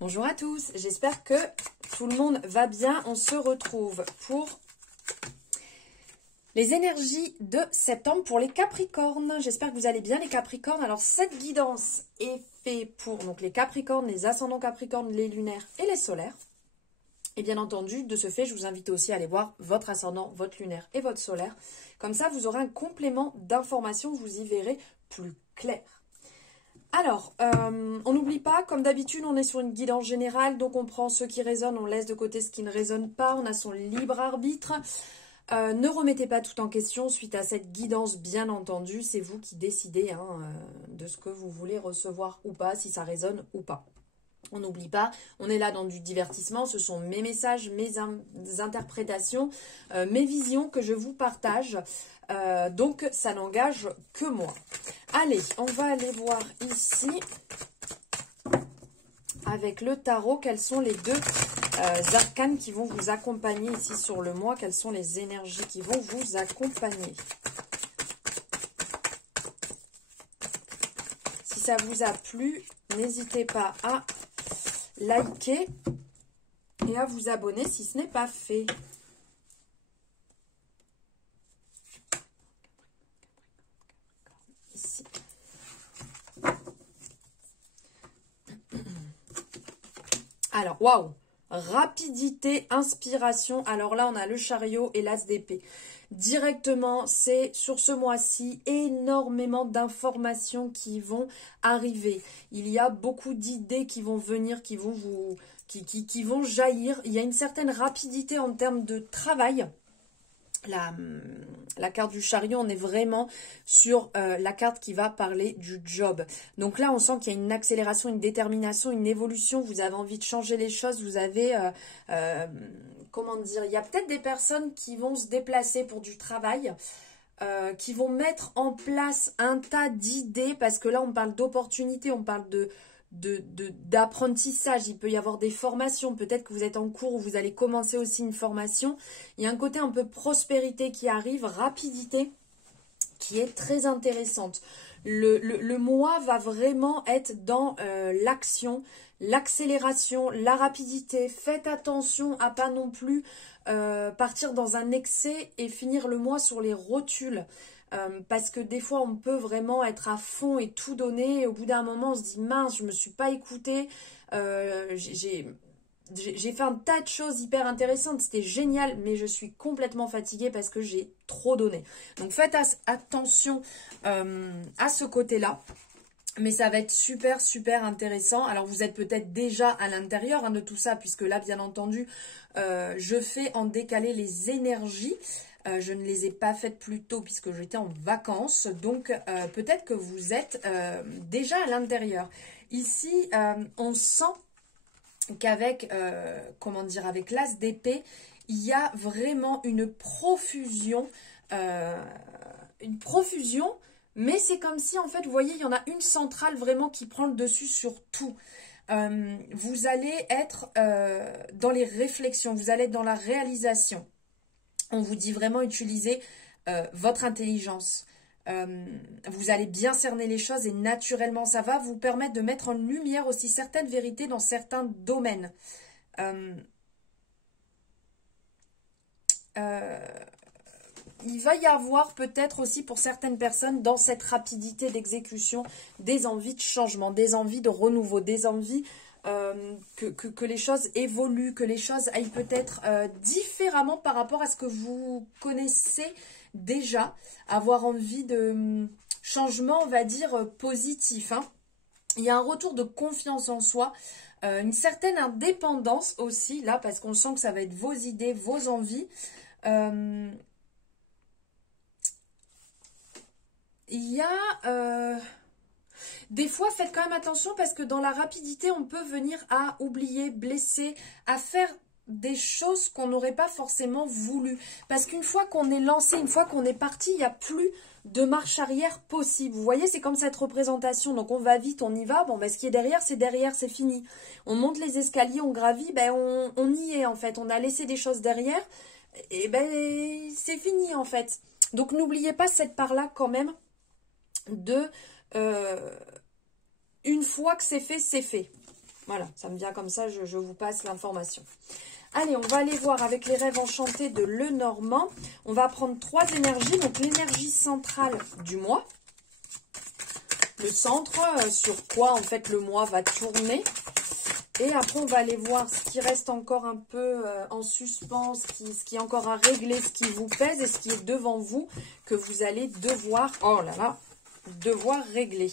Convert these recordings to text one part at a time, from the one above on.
Bonjour à tous, j'espère que tout le monde va bien. On se retrouve pour les énergies de septembre pour les Capricornes. J'espère que vous allez bien les Capricornes. Alors cette guidance est faite pour donc, les Capricornes, les ascendants Capricornes, les lunaires et les solaires. Et bien entendu, de ce fait, je vous invite aussi à aller voir votre ascendant, votre lunaire et votre solaire. Comme ça, vous aurez un complément d'information, vous y verrez plus clair. Alors, on n'oublie pas, comme d'habitude, on est sur une guidance générale, donc on prend ce qui résonne, on laisse de côté ce qui ne résonne pas, on a son libre arbitre. Ne remettez pas tout en question suite à cette guidance, bien entendu, c'est vous qui décidez de ce que vous voulez recevoir ou pas, si ça résonne ou pas. On n'oublie pas, on est là dans du divertissement, ce sont mes messages, mes interprétations, mes visions que je vous partage. Donc, ça n'engage que moi. Allez, on va aller voir ici, avec le tarot, quels sont les deux arcanes qui vont vous accompagner ici sur le mois. Quelles sont les énergies qui vont vous accompagner. Si ça vous a plu, n'hésitez pas à liker et à vous abonner si ce n'est pas fait. Ici. Alors, waouh! Rapidité, inspiration. Alors là, on a le chariot et l'as d'épée. Directement, c'est sur ce mois-ci énormément d'informations qui vont arriver. Il y a beaucoup d'idées qui vont venir, qui vont jaillir. Il y a une certaine rapidité en termes de travail. La carte du chariot, on est vraiment sur la carte qui va parler du job. Donc là, on sent qu'il y a une accélération, une détermination, une évolution. Vous avez envie de changer les choses. Vous avez, comment dire, il y a peut-être des personnes qui vont se déplacer pour du travail, qui vont mettre en place un tas d'idées. Parce que là, on parle d'opportunités, on parle d'apprentissage, il peut y avoir des formations, peut-être que vous êtes en cours ou vous allez commencer aussi une formation. Il y a un côté un peu prospérité qui arrive, rapidité qui est très intéressante. Le mois va vraiment être dans l'action, l'accélération, la rapidité. Faites attention à pas non plus partir dans un excès et finir le mois sur les rotules. Parce que des fois on peut vraiment être à fond et tout donner et au bout d'un moment on se dit mince, je me suis pas écoutée, j'ai fait un tas de choses hyper intéressantes, c'était génial, mais je suis complètement fatiguée parce que j'ai trop donné. Donc faites attention à ce côté-là. Mais ça va être super, super intéressant. Alors, vous êtes peut-être déjà à l'intérieur de tout ça, puisque là, bien entendu, je fais en décalé les énergies. Je ne les ai pas faites plus tôt, puisque j'étais en vacances. Donc, peut-être que vous êtes déjà à l'intérieur. Ici, on sent qu'avec, comment dire, avec l'as d'épée, il y a vraiment une profusion, mais c'est comme si, en fait, vous voyez, il y en a une centrale vraiment qui prend le dessus sur tout. Vous allez être dans les réflexions, vous allez être dans la réalisation. On vous dit vraiment utiliser votre intelligence. Vous allez bien cerner les choses et naturellement, ça va vous permettre de mettre en lumière aussi certaines vérités dans certains domaines. Il va y avoir peut-être aussi pour certaines personnes dans cette rapidité d'exécution des envies de changement, des envies de renouveau, des envies que les choses évoluent, que les choses aillent peut-être différemment par rapport à ce que vous connaissez déjà, avoir envie de changement, on va dire, positif. Il y a un retour de confiance en soi, une certaine indépendance aussi, là, parce qu'on sent que ça va être vos idées, vos envies. Il y a... des fois, faites quand même attention parce que dans la rapidité, on peut venir à oublier, blesser, à faire des choses qu'on n'aurait pas forcément voulu. Parce qu'une fois qu'on est lancé, une fois qu'on est parti, il n'y a plus de marche arrière possible. Vous voyez, c'est comme cette représentation. Donc, on va vite, on y va. Bon, ben, ce qui est derrière, c'est fini. On monte les escaliers, on gravit, ben, on y est en fait. On a laissé des choses derrière et ben, c'est fini en fait. Donc, n'oubliez pas cette part-là quand même de... une fois que c'est fait, c'est fait. Voilà, ça me vient comme ça, je vous passe l'information. Allez, on va aller voir avec les rêves enchantés de Lenormand. On va prendre 3 énergies. Donc, l'énergie centrale du mois. Le centre, sur quoi, en fait, le mois va tourner. Et après, on va aller voir ce qui reste encore un peu en suspens, ce qui est encore à régler, ce qui vous pèse et ce qui est devant vous, que vous allez devoir, oh là là, devoir régler.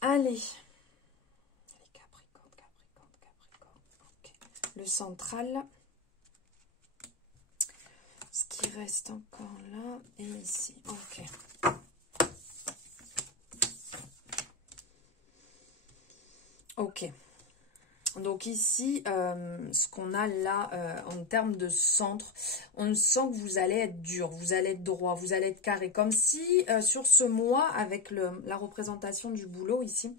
Allez. Le central, ce qui reste encore là et ici. Ok. Ok. Donc ici, ce qu'on a là en termes de centre, on sent que vous allez être dur, vous allez être droit, vous allez être carré. Comme si sur ce mois, avec la représentation du bouleau ici,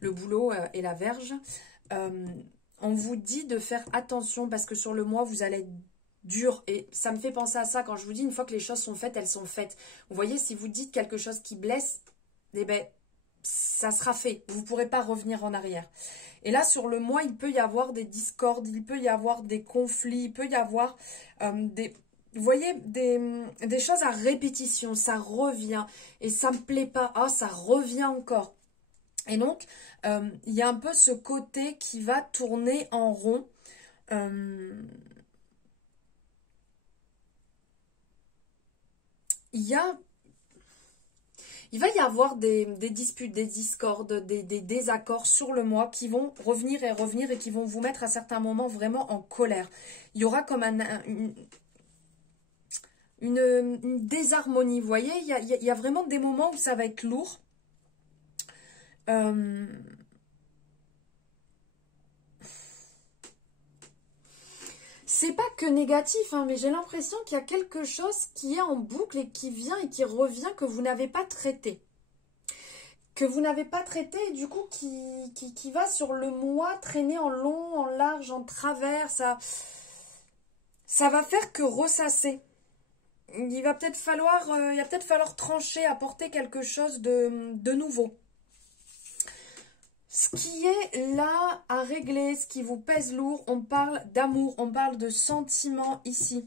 le bouleau et la verge, on vous dit de faire attention parce que sur le mois, vous allez être dur. Et ça me fait penser à ça quand je vous dis, une fois que les choses sont faites, elles sont faites. Vous voyez, si vous dites quelque chose qui blesse, eh ben, ça sera fait. Vous ne pourrez pas revenir en arrière. Et là, sur le mois, il peut y avoir des discordes, il peut y avoir des conflits, il peut y avoir des... Vous voyez, des choses à répétition. Ça revient. Et ça ne me plaît pas. Ah, ça revient encore. Et donc, il y a un peu ce côté qui va tourner en rond. Il va y avoir des disputes, des discordes, des désaccords sur le mois qui vont revenir et qui vont vous mettre à certains moments vraiment en colère. Il y aura comme une désharmonie, vous voyez, il y a vraiment des moments où ça va être lourd. C'est pas que négatif, hein, mais j'ai l'impression qu'il y a quelque chose qui est en boucle et qui vient et qui revient que vous n'avez pas traité. Que vous n'avez pas traité et du coup qui va sur le mois traîner en long, en large, en travers. Ça va faire que ressasser. Il va peut-être falloir, trancher, apporter quelque chose de nouveau. Ce qui est là à régler, ce qui vous pèse lourd, on parle d'amour, on parle de sentiments ici.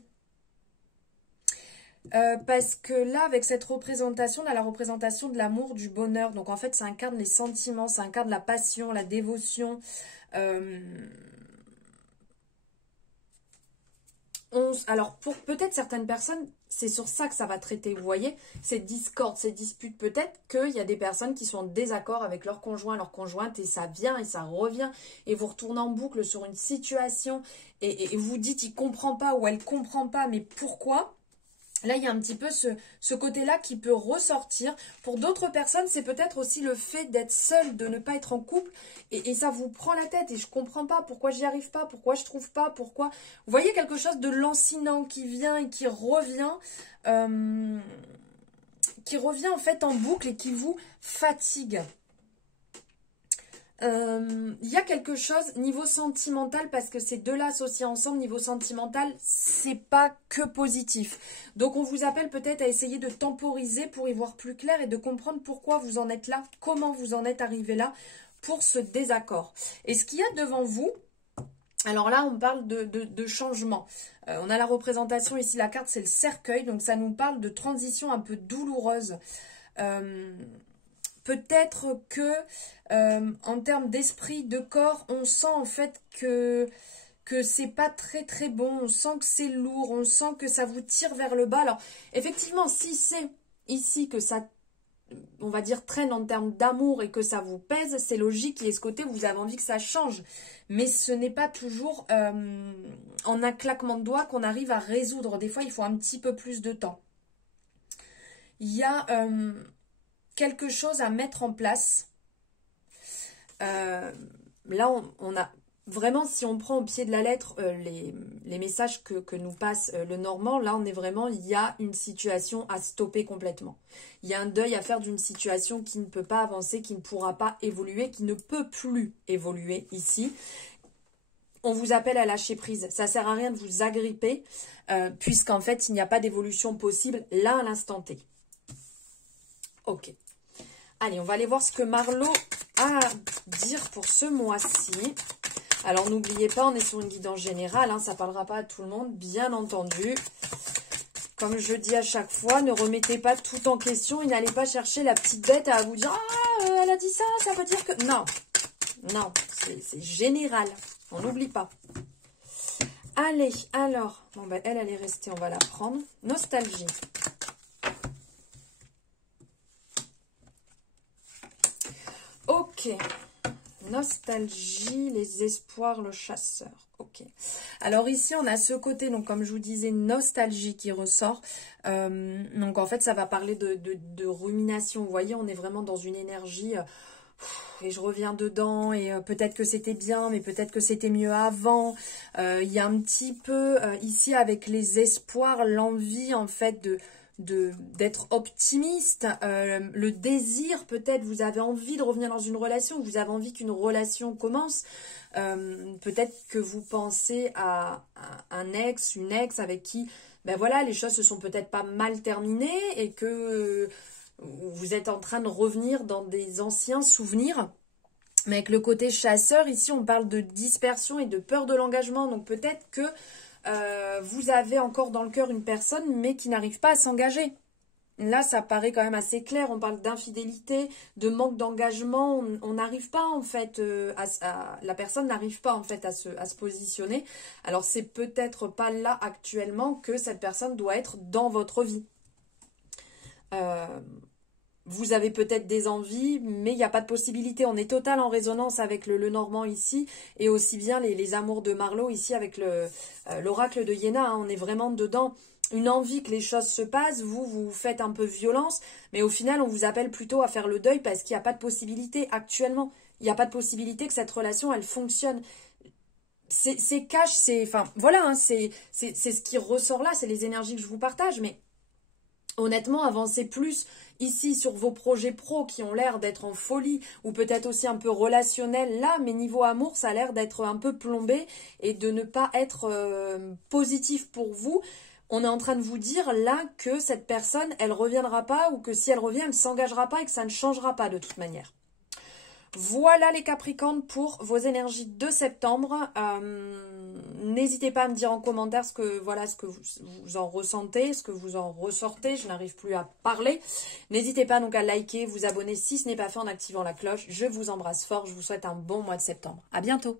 Parce que là, avec cette représentation, on a la représentation de l'amour, du bonheur. Donc en fait, ça incarne les sentiments, ça incarne la passion, la dévotion. Alors, pour peut-être certaines personnes, c'est sur ça que ça va traiter, vous voyez, ces discordes, ces disputes. Peut-être qu'il y a des personnes qui sont en désaccord avec leur conjoint, leur conjointe, et ça vient et ça revient, et vous retournez en boucle sur une situation, et vous dites, il ne comprend pas, ou elle ne comprend pas, mais pourquoi ? Là, il y a un petit peu ce côté-là qui peut ressortir. Pour d'autres personnes, c'est peut-être aussi le fait d'être seul, de ne pas être en couple. Et ça vous prend la tête. Et je ne comprends pas pourquoi j'y arrive pas, pourquoi je ne trouve pas, pourquoi... Vous voyez quelque chose de lancinant qui vient et qui revient en fait en boucle et qui vous fatigue. Il y a quelque chose niveau sentimental, parce que ces deux-là associés ensemble, niveau sentimental, c'est pas que positif. Donc on vous appelle peut-être à essayer de temporiser pour y voir plus clair et de comprendre pourquoi vous en êtes là, comment vous en êtes arrivé là pour ce désaccord. Et ce qu'il y a devant vous, alors là on parle de changement. On a la représentation ici, la carte c'est le cercueil, donc ça nous parle de transition un peu douloureuse. Peut-être que en termes d'esprit, de corps, on sent en fait que c'est pas très très bon, on sent que c'est lourd, on sent que ça vous tire vers le bas. Alors effectivement, si c'est ici que ça, on va dire, traîne en termes d'amour et que ça vous pèse, c'est logique, il y a ce côté où vous avez envie que ça change. Mais ce n'est pas toujours en un claquement de doigts qu'on arrive à résoudre. Des fois, il faut un petit peu plus de temps. Il y a... quelque chose à mettre en place. Là, on a vraiment, si on prend au pied de la lettre les messages que nous passe Lenormand, là, on est vraiment, il y a une situation à stopper complètement. Il y a un deuil à faire d'une situation qui ne peut pas avancer, qui ne pourra pas évoluer, qui ne peut plus évoluer ici. On vous appelle à lâcher prise. Ça ne sert à rien de vous agripper, puisqu'en fait, il n'y a pas d'évolution possible là à l'instant T. Ok. Allez, on va aller voir ce que Marlo a à dire pour ce mois-ci. Alors, n'oubliez pas, on est sur une guidance générale, hein, ça ne parlera pas à tout le monde, bien entendu. Comme je dis à chaque fois, ne remettez pas tout en question et n'allez pas chercher la petite bête à vous dire « Ah, elle a dit ça, ça veut dire que... » Non, non, c'est général, on n'oublie pas. Allez, alors, bon ben elle est restée, on va la prendre. Nostalgie. Ok. Nostalgie, les espoirs, le chasseur. Ok. Alors ici, on a ce côté, donc comme je vous disais, nostalgie qui ressort. Donc en fait, ça va parler de rumination. Vous voyez, on est vraiment dans une énergie... et je reviens dedans et peut-être que c'était bien, mais peut-être que c'était mieux avant. Il y a un petit peu ici avec les espoirs, l'envie en fait d'être optimiste, le désir peut-être, vous avez envie de revenir dans une relation, vous avez envie qu'une relation commence, peut-être que vous pensez à un ex, une ex avec qui, ben voilà, les choses se sont peut-être pas mal terminées et que vous êtes en train de revenir dans des anciens souvenirs. Mais avec le côté chasseur, ici on parle de dispersion et de peur de l'engagement, donc peut-être que vous avez encore dans le cœur une personne, mais qui n'arrive pas à s'engager. Là, ça paraît quand même assez clair. On parle d'infidélité, de manque d'engagement. On n'arrive pas, en fait, la personne n'arrive pas, en fait, à se positionner. Alors, c'est peut-être pas là, actuellement, que cette personne doit être dans votre vie. Vous avez peut-être des envies, mais il n'y a pas de possibilité. On est total en résonance avec le Normand ici, et aussi bien les amours de Marlo ici avec l'oracle de Iéna. Hein. On est vraiment dedans. Une envie que les choses se passent, vous faites un peu violence, mais au final, on vous appelle plutôt à faire le deuil parce qu'il n'y a pas de possibilité actuellement. Il n'y a pas de possibilité que cette relation, elle fonctionne. C'est cash, enfin, voilà, hein, c'est ce qui ressort là, c'est les énergies que je vous partage, mais honnêtement, avancez plus ici sur vos projets pro qui ont l'air d'être en folie ou peut-être aussi un peu relationnels là, mais niveau amour, ça a l'air d'être un peu plombé et de ne pas être positif pour vous. On est en train de vous dire là que cette personne, elle reviendra pas ou que si elle revient, elle ne s'engagera pas et que ça ne changera pas de toute manière. Voilà les Capricornes pour vos énergies de septembre. N'hésitez pas à me dire en commentaire ce que vous en ressentez, ce que vous en ressortez. Je n'arrive plus à parler. N'hésitez pas donc à liker, vous abonner si ce n'est pas fait en activant la cloche. Je vous embrasse fort. Je vous souhaite un bon mois de septembre. À bientôt.